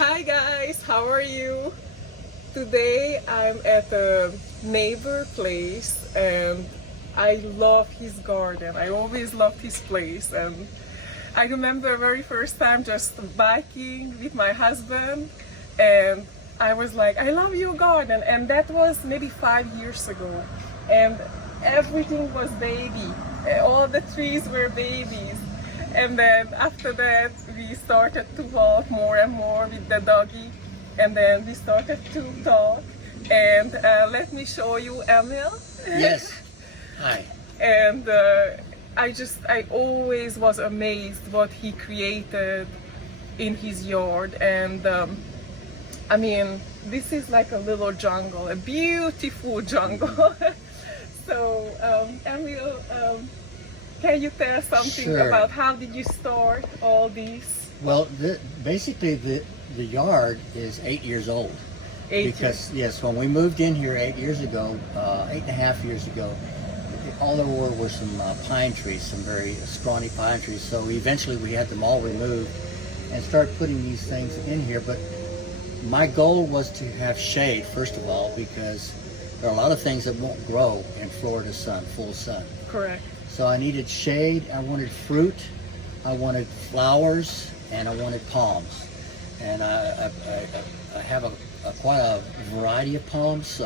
Hi guys, how are you? Today I'm at a neighbor place and I love his garden. I always loved his place, and I remember very first time just biking with my husband and I was like, I love your garden, and that was maybe 5 years ago, and everything was baby. All the trees were babies. And then after that, we started to walk more and more with the doggy. And then we started to talk. And let me show you Emil. Yes. Hi. And I always was amazed what he created in his yard. And I mean, this is like a little jungle, a beautiful jungle. So, Emil, can you tell something Sure. about how did you start all these? Well, basically the yard is 8 years old. 8 Because yes, when we moved in here 8 years ago, 8.5 years ago, all there were some pine trees, some very scrawny pine trees. So eventually we had them all removed and started putting these things in here. But my goal was to have shade, first of all, because there are a lot of things that won't grow in Florida sun, full sun. Correct. So I needed shade, I wanted fruit, I wanted flowers, and I wanted palms. And I have quite a variety of palms,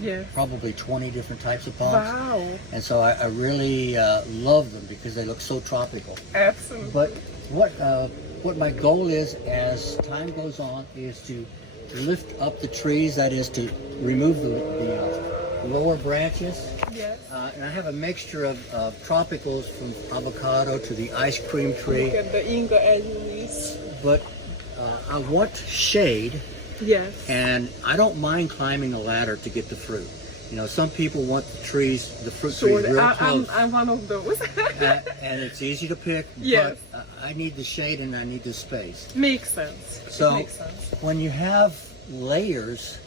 Yes. probably 20 different types of palms. Wow. And so I really love them because they look so tropical. Absolutely. But what my goal is as time goes on is to lift up the trees, that is to remove the lower branches. Yes. And I have a mixture of tropicals, from avocado to the ice cream tree. Look at the Inga annuals. But I want shade, Yes. and I don't mind climbing a ladder to get the fruit. You know, some people want the fruit Sure. trees real close. I'm one of those. And it's easy to pick, Yes. but I need the shade and I need the space. Makes sense. So It makes sense. when you have layers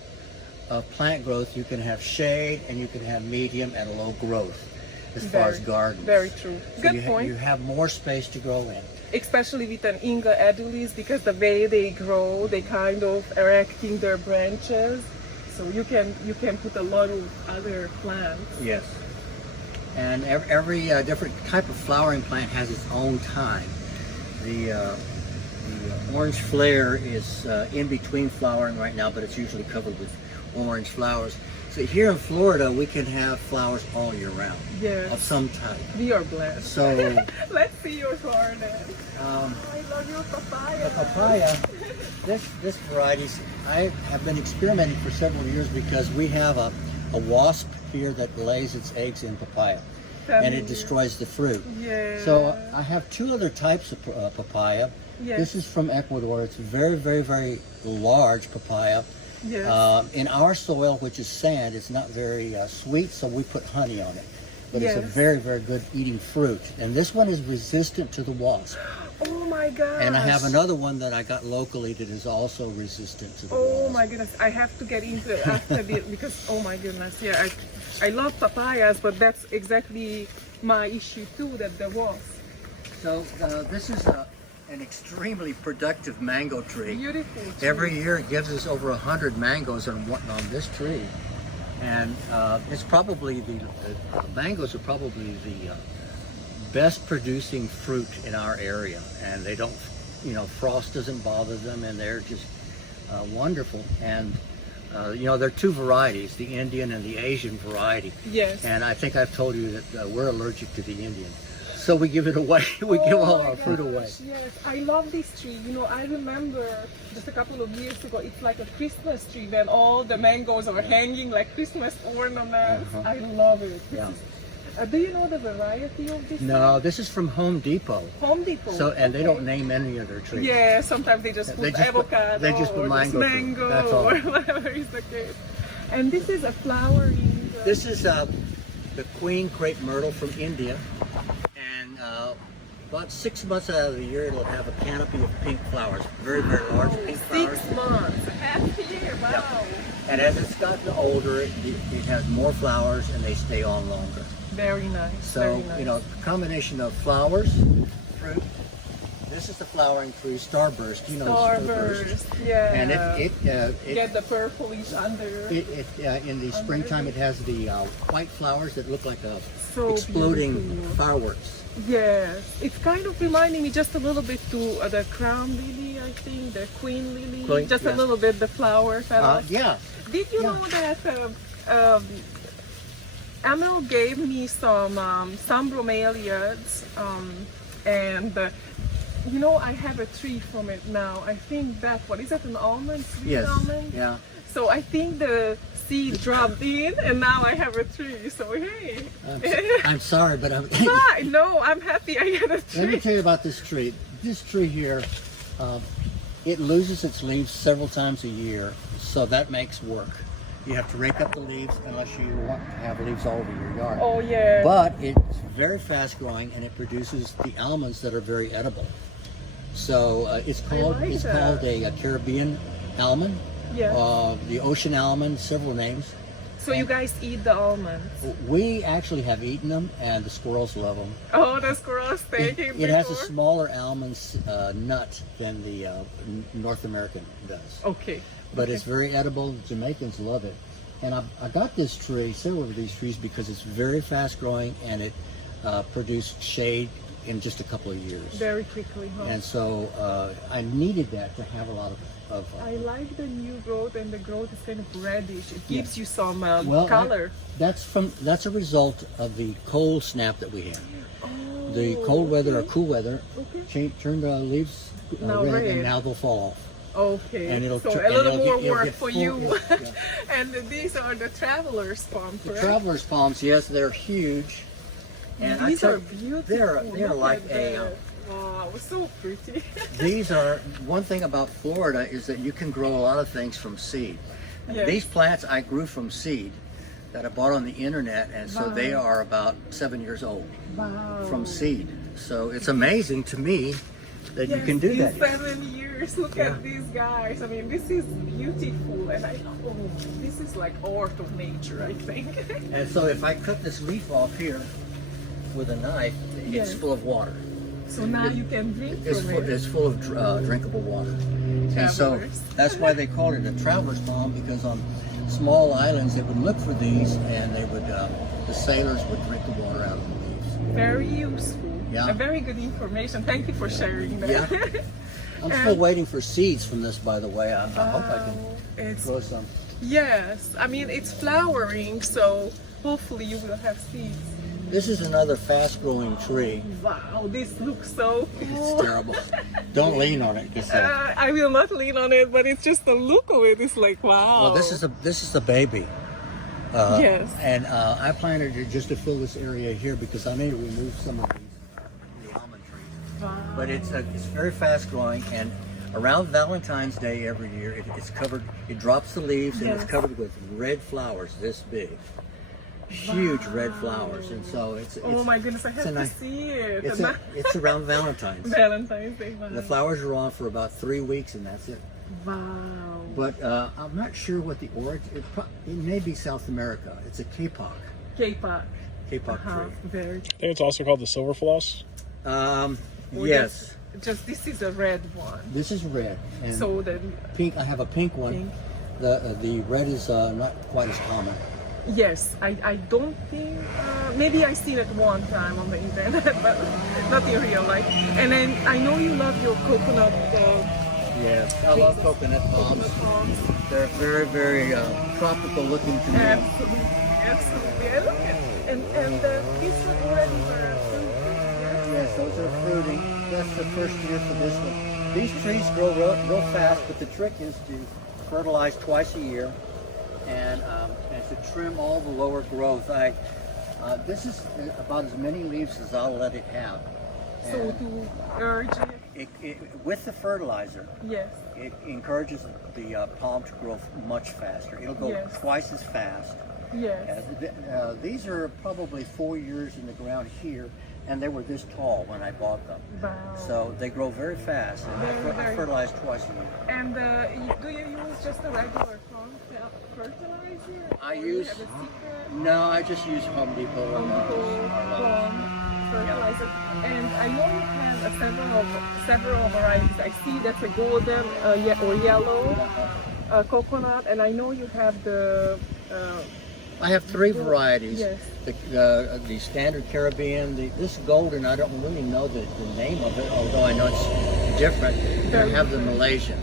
of plant growth, you can have shade and you can have medium and low growth as far as gardens. Very true. So Good point. You have more space to grow in. Especially with an Inga edulis, because the way they grow, they kind of erecting their branches, so you can put a lot of other plants. Yes. And every different type of flowering plant has its own time. The orange flare is in between flowering right now, but it's usually covered with orange flowers. So here in Florida, we can have flowers all year round. Yes. Of some type. We are blessed. So Let's see your garden. um, I love your papaya. the papaya, this variety, I have been experimenting for several years because we have a wasp here that lays its eggs in papaya, and it destroys the fruit. Yeah. So I have two other types of papaya. Yes. This is from Ecuador. It's very, very, very large papaya. Yes. In our soil, which is sand, it's not very sweet, so we put honey on it. But it's a Yes. very, very good eating fruit. And this one is resistant to the wasp. Oh my gosh. And I have another one that I got locally that is also resistant to the Oh wasp. my goodness, I have to get into it after this because oh my goodness, yeah, I love papayas, but that's exactly my issue too, that the wasp. So this is an extremely productive mango tree. Beautiful. Tree. Every year it gives us over 100 mangoes on this tree. And it's probably the mangoes are probably the best producing fruit in our area, and they don't, you know, frost doesn't bother them, and they're just wonderful. And you know, there are two varieties, the Indian and the Asian variety. Yes. And I think I've told you that we're allergic to the Indian, so we give it away. We give all our fruit away. Yes, I love this tree. You know, I remember just a couple of years ago, it's like a Christmas tree when all the mangoes are hanging like Christmas ornaments. Uh-huh. I love it. Yeah. Do you know the variety of this? No, this is from Home Depot. Home Depot. So, and they okay. don't name any of their trees. Yeah, sometimes they just put They just put- avocado they just put or mango just tree. mango That's all. or whatever is the case. And this is a flowering. This is the Queen Crepe Myrtle from India, and about 6 months out of the year it'll have a canopy of pink flowers, very, very large pink flowers. 6 months, half a year, wow. Yeah. And as it's gotten older, it has more flowers and they stay on longer. Very nice. So, very nice. you know, combination of flowers, fruit, This is the flowering tree, Starburst. You know Starburst, yeah. And it get the purplish under. In the springtime, it has the white flowers that look like So exploding beautiful. fireworks. Yes, it's kind of reminding me just a little bit to the crown lily, I think, the queen lily. Just a little bit, the flower petals. Yeah. Did you know that Emil gave me some bromeliads, and you know, I have a tree from it now. I think that, what is it, an almond? Sweet almond? Yeah. So I think the seed dropped in, and now I have a tree. So hey. I'm sorry, but I'm. No, I'm happy I had a tree. Let me tell you about this tree. This tree here, it loses its leaves several times a year, so that makes work. You have to rake up the leaves unless you want to have leaves all over your yard. Oh yeah. But it's very fast growing, and it produces the almonds that are very edible. So it's called a Caribbean almond. Yeah. The ocean almond, several names. So you guys eat the almonds? We actually have eaten them, and the squirrels love them. Oh, the squirrels taking It has a smaller almond nut than the North American does. Okay. But it's very edible. Jamaicans love it. And I got this tree, several of these trees, because it's very fast growing, and it produced shade in just a couple of years. Very quickly, huh? And so I needed that to have a lot of I like the new growth, and the growth is kind of reddish. It gives you some color. That's a result of the cold snap that we had. Oh, The cold weather or cool weather Okay. turned the leaves red, and now they'll fall off. Okay, And so a little more work for you. Yeah. And these are the traveler's palm, The correct? traveler's palms, yes, they're huge. And These are beautiful. They're Look like at that. Wow, so pretty. These are, one thing about Florida is that you can grow a lot of things from seed. Yes. These plants I grew from seed that I bought on the internet, and so they are about 7 years old Wow. from seed. So it's amazing to me that you can do in that. 7 years, look at these guys. I mean, this is beautiful, and this is like art of nature, I think. And so if I cut this leaf off here with a knife, it's full of water. So now you can drink from it. It's full of drinkable water. And so that's why they call it a traveler's palm, because on small islands they would look for these, and they would the sailors would drink the water out of the leaves. Very useful. Yeah. Very good information. Thank you for sharing that. Yeah. I'm still waiting for seeds from this, by the way. I hope I can grow some. Yes, I mean, it's flowering, so hopefully you will have seeds. This is another fast-growing tree. Wow, this looks so cool. It's terrible. Don't lean on it. I will not lean on it, but it's just the look of it is like, wow. Well, this is the baby. Yes. And I planted it just to fill this area here, because I may remove some of the almond trees. Wow. But it's very fast growing, and around Valentine's Day every year, it's covered. It drops the leaves, and it's covered with red flowers this big, huge red flowers, and so it's. Oh my goodness, I have to see it. It's around Valentine's. Valentine's Day. Wow. The flowers are on for about 3 weeks, and that's it. Wow. But I'm not sure what the origin. It may be South America. It's a kapok. Kapok. Kapok tree. Very. I think it's also called the silver floss. Yes. Just this is a red one. This is red. And So the pink. I have a pink one. Pink. The red is not quite as common. yes, I don't think maybe I seen it one time on the internet, but not in real life. And then I know you love your coconut. Yes, I love coconut palms. They're very, very tropical looking to me. Absolutely, absolutely. I look at and these are already fruit. Yes, those are fruiting. That's the first year for this one. These trees grow real fast, but the trick is to fertilize twice a year, and to trim all the lower growth. This is about as many leaves as I'll let it have. So to urge it. With the fertilizer, Yes. it encourages the palm to grow much faster. It'll go twice as fast. Yes. These are probably 4 years in the ground here, and they were this tall when I bought them. Wow. So they grow very fast, and I fertilize twice a year. And do you use just a regular plant fertilizer? I Or you use- have a secret No, I just use Home Depot. plant fertilizer. And I know you have several varieties. I see that's a golden or yellow coconut, and I know you have the. I have three varieties. Yes. The standard Caribbean, this golden, I don't really know the name of it, although I know it's different. I have the Malaysian.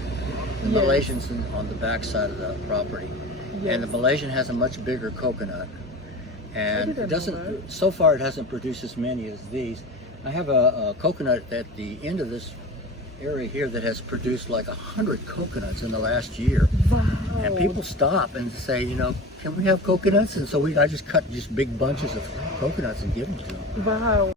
The Yes. Malaysian's on the back side of the property. Yes. And the Malaysian has a much bigger coconut. And didn't it know doesn't, so far it hasn't produced as many as these. I have a coconut at the end of this area here that has produced like 100 coconuts in the last year. Wow. And people stop and say, you know, can we have coconuts? And so I just cut just big bunches of coconuts and give them to them. Wow.